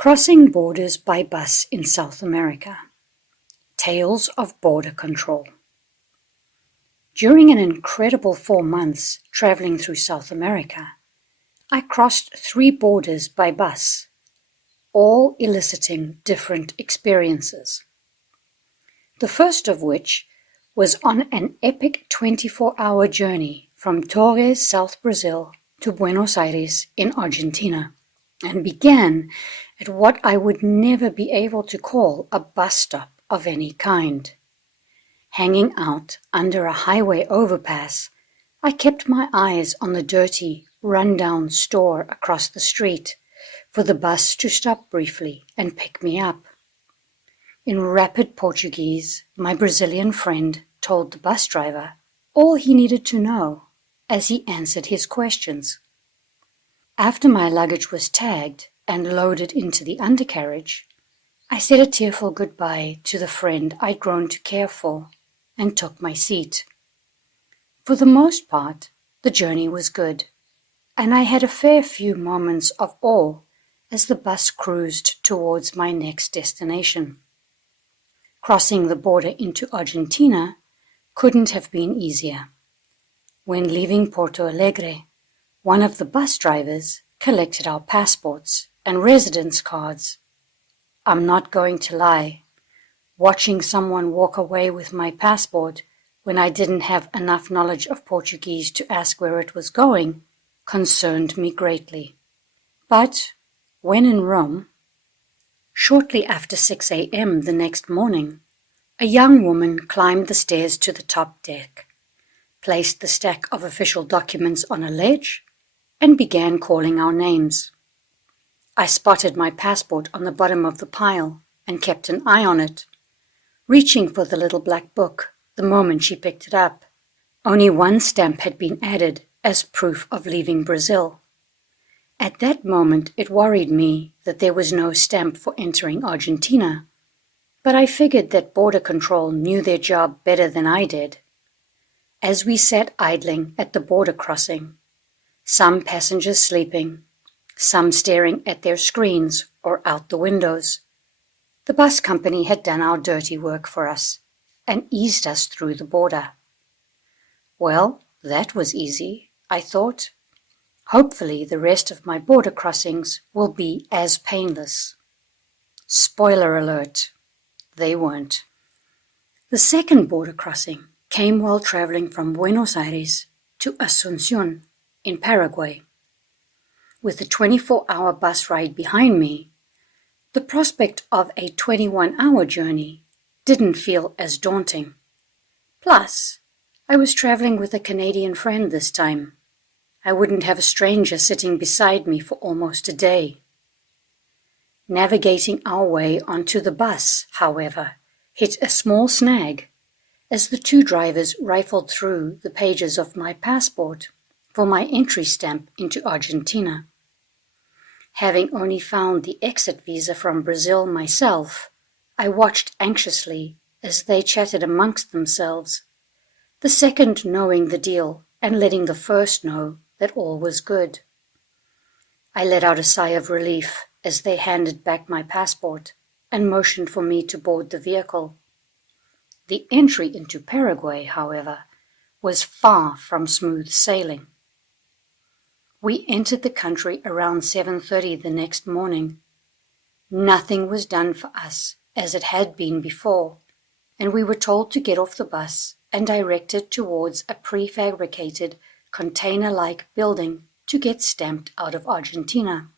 Crossing borders by bus in South America. Tales of border control. During an incredible 4 months traveling through South America, I crossed 3 borders by bus, all eliciting different experiences. The first of which was on an epic 24-hour journey from Torres, South Brazil, to Buenos Aires in Argentina, and began at what I would never be able to call a bus stop of any kind. Hanging out under a highway overpass, I kept my eyes on the dirty, run-down store across the street for the bus to stop briefly and pick me up. In rapid Portuguese, my Brazilian friend told the bus driver all he needed to know as he answered his questions. After my luggage was tagged and loaded into the undercarriage, I said a tearful goodbye to the friend I'd grown to care for and took my seat. For the most part, the journey was good, and I had a fair few moments of awe as the bus cruised towards my next destination. Crossing the border into Argentina couldn't have been easier. When leaving Porto Alegre, one of the bus drivers collected our passports and residence cards. I'm not going to lie, watching someone walk away with my passport when I didn't have enough knowledge of Portuguese to ask where it was going concerned me greatly. But when in Rome, shortly after 6 a.m. the next morning, a young woman climbed the stairs to the top deck, placed the stack of official documents on a ledge, and began calling our names. I spotted my passport on the bottom of the pile and kept an eye on it, reaching for the little black book the moment she picked it up. Only one stamp had been added as proof of leaving Brazil. At that moment it worried me that there was no stamp for entering Argentina, but I figured that border control knew their job better than I did. As we sat idling at the border crossing, some passengers sleeping, some staring at their screens or out the windows, the bus company had done our dirty work for us and eased us through the border. Well, that was easy, I thought. Hopefully the rest of my border crossings will be as painless. Spoiler alert, they weren't. The second border crossing came while traveling from Buenos Aires to Asunción in Paraguay. With the 24-hour bus ride behind me, the prospect of a 21-hour journey didn't feel as daunting. Plus, I was traveling with a Canadian friend this time. I wouldn't have a stranger sitting beside me for almost a day. Navigating our way onto the bus, however, hit a small snag as the 2 drivers rifled through the pages of my passport for my entry stamp into Argentina. Having only found the exit visa from Brazil myself, I watched anxiously as they chatted amongst themselves, the second knowing the deal and letting the first know that all was good. I let out a sigh of relief as they handed back my passport and motioned for me to board the vehicle. The entry into Paraguay, however, was far from smooth sailing. We entered the country around 7:30 the next morning. Nothing was done for us as it had been before, and we were told to get off the bus and directed towards a prefabricated, container-like building to get stamped out of Argentina.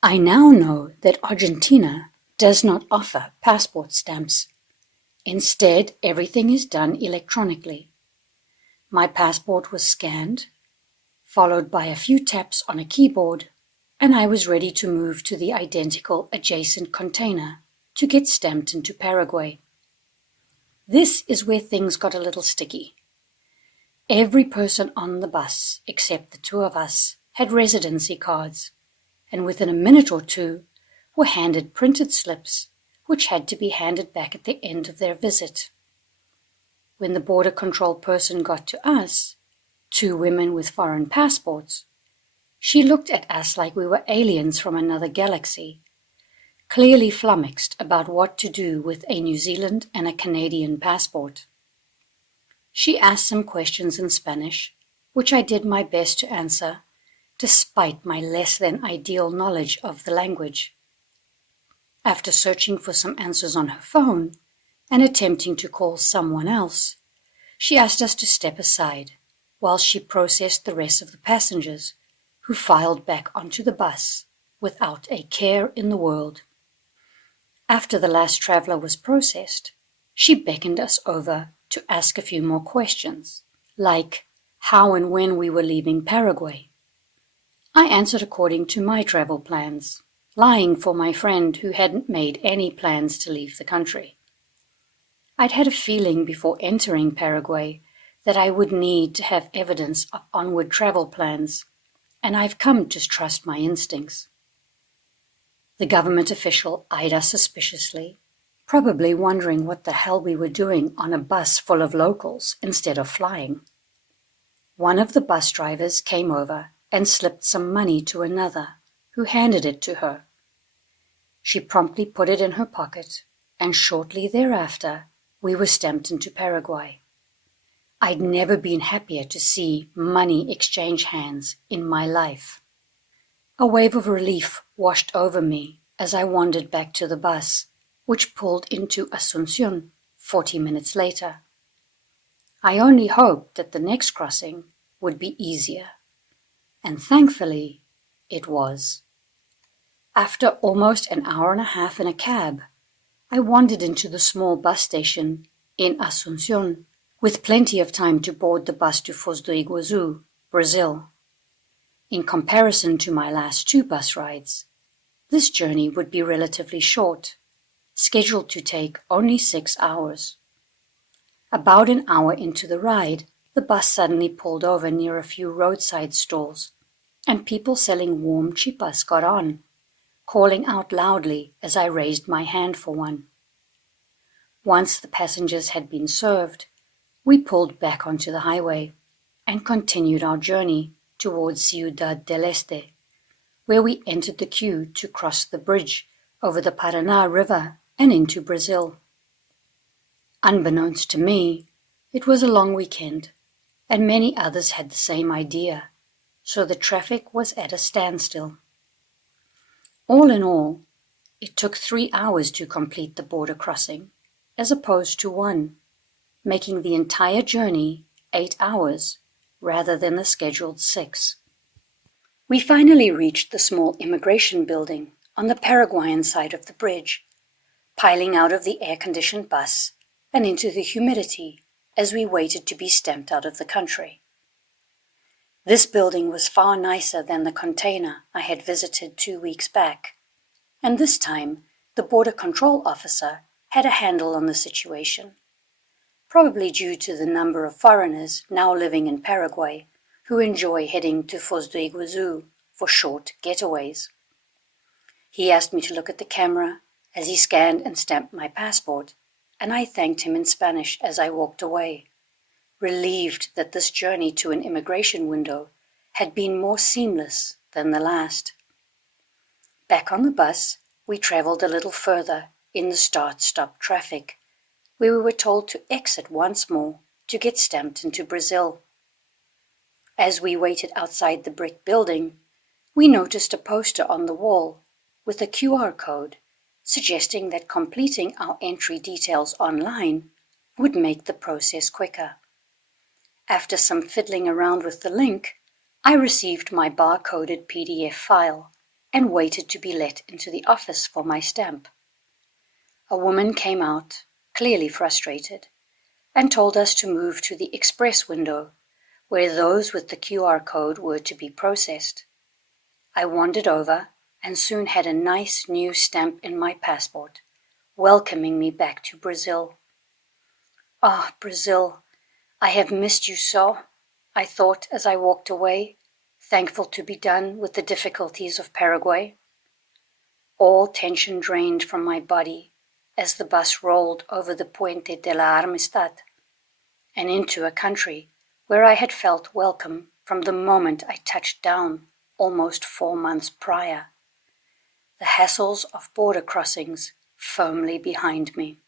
I now know that Argentina does not offer passport stamps. Instead, everything is done electronically. My passport was scanned, followed by a few taps on a keyboard, and I was ready to move to the identical adjacent container to get stamped into Paraguay. This is where things got a little sticky. Every person on the bus, except the 2 of us, had residency cards, and within a minute or 2 were handed printed slips, which had to be handed back at the end of their visit. When the border control person got to us, 2 women with foreign passports, she looked at us like we were aliens from another galaxy clearly flummoxed about what to do with a New Zealand and a Canadian passport. She asked some questions in Spanish, which I did my best to answer, despite my less than ideal knowledge of the language. After searching for some answers on her phone and attempting to call someone else, she asked us to step aside while she processed the rest of the passengers, who filed back onto the bus without a care in the world. After the last traveler was processed, she beckoned us over to ask a few more questions, like how and when we were leaving Paraguay. I answered according to my travel plans, lying for my friend who hadn't made any plans to leave the country. I'd had a feeling before entering Paraguay that I would need to have evidence of onward travel plans, and I've come to trust my instincts. The government official eyed us suspiciously, probably wondering what the hell we were doing on a bus full of locals instead of flying. One of the bus drivers came over and slipped some money to another, who handed it to her. She promptly put it in her pocket, and shortly thereafter, we were stamped into Paraguay. I'd never been happier to see money exchange hands in my life. A wave of relief washed over me as I wandered back to the bus, which pulled into Asunción 40 minutes later. I only hoped that the next crossing would be easier, and thankfully it was. After almost an hour and a half in a cab, I wandered into the small bus station in Asunción, with plenty of time to board the bus to Foz do Iguaçu, Brazil. In comparison to my last 2 bus rides, this journey would be relatively short, scheduled to take only 6 hours. About an hour into the ride, the bus suddenly pulled over near a few roadside stalls, and people selling warm chipas got on, calling out loudly as I raised my hand for one. Once the passengers had been served, we pulled back onto the highway and continued our journey towards Ciudad del Este, where we entered the queue to cross the bridge over the Paraná River and into Brazil. Unbeknownst to me, it was a long weekend, and many others had the same idea, so the traffic was at a standstill. All in all, it took 3 hours to complete the border crossing, as opposed to 1, making the entire journey 8 hours rather than the scheduled 6. We finally reached the small immigration building on the Paraguayan side of the bridge, piling out of the air-conditioned bus and into the humidity as we waited to be stamped out of the country. This building was far nicer than the container I had visited 2 weeks back, and this time the border control officer had a handle on the situation, probably due to the number of foreigners now living in Paraguay who enjoy heading to Foz do Iguaçu for short getaways. He asked me to look at the camera as he scanned and stamped my passport, and I thanked him in Spanish as I walked away, relieved that this journey to an immigration window had been more seamless than the last. Back on the bus, we traveled a little further in the start-stop traffic, where we were told to exit once more to get stamped into Brazil. As we waited outside the brick building, we noticed a poster on the wall with a QR code suggesting that completing our entry details online would make the process quicker. After some fiddling around with the link, I received my bar-coded PDF file and waited to be let into the office for my stamp. A woman came out, clearly frustrated, and told us to move to the express window, where those with the QR code were to be processed. I wandered over and soon had a nice new stamp in my passport, welcoming me back to Brazil. Ah, Brazil, I have missed you so, I thought as I walked away, thankful to be done with the difficulties of Paraguay. All tension drained from my body as the bus rolled over the Puente de la Amistad and into a country where I had felt welcome from the moment I touched down almost 4 months prior. the hassles of border crossings firmly behind me.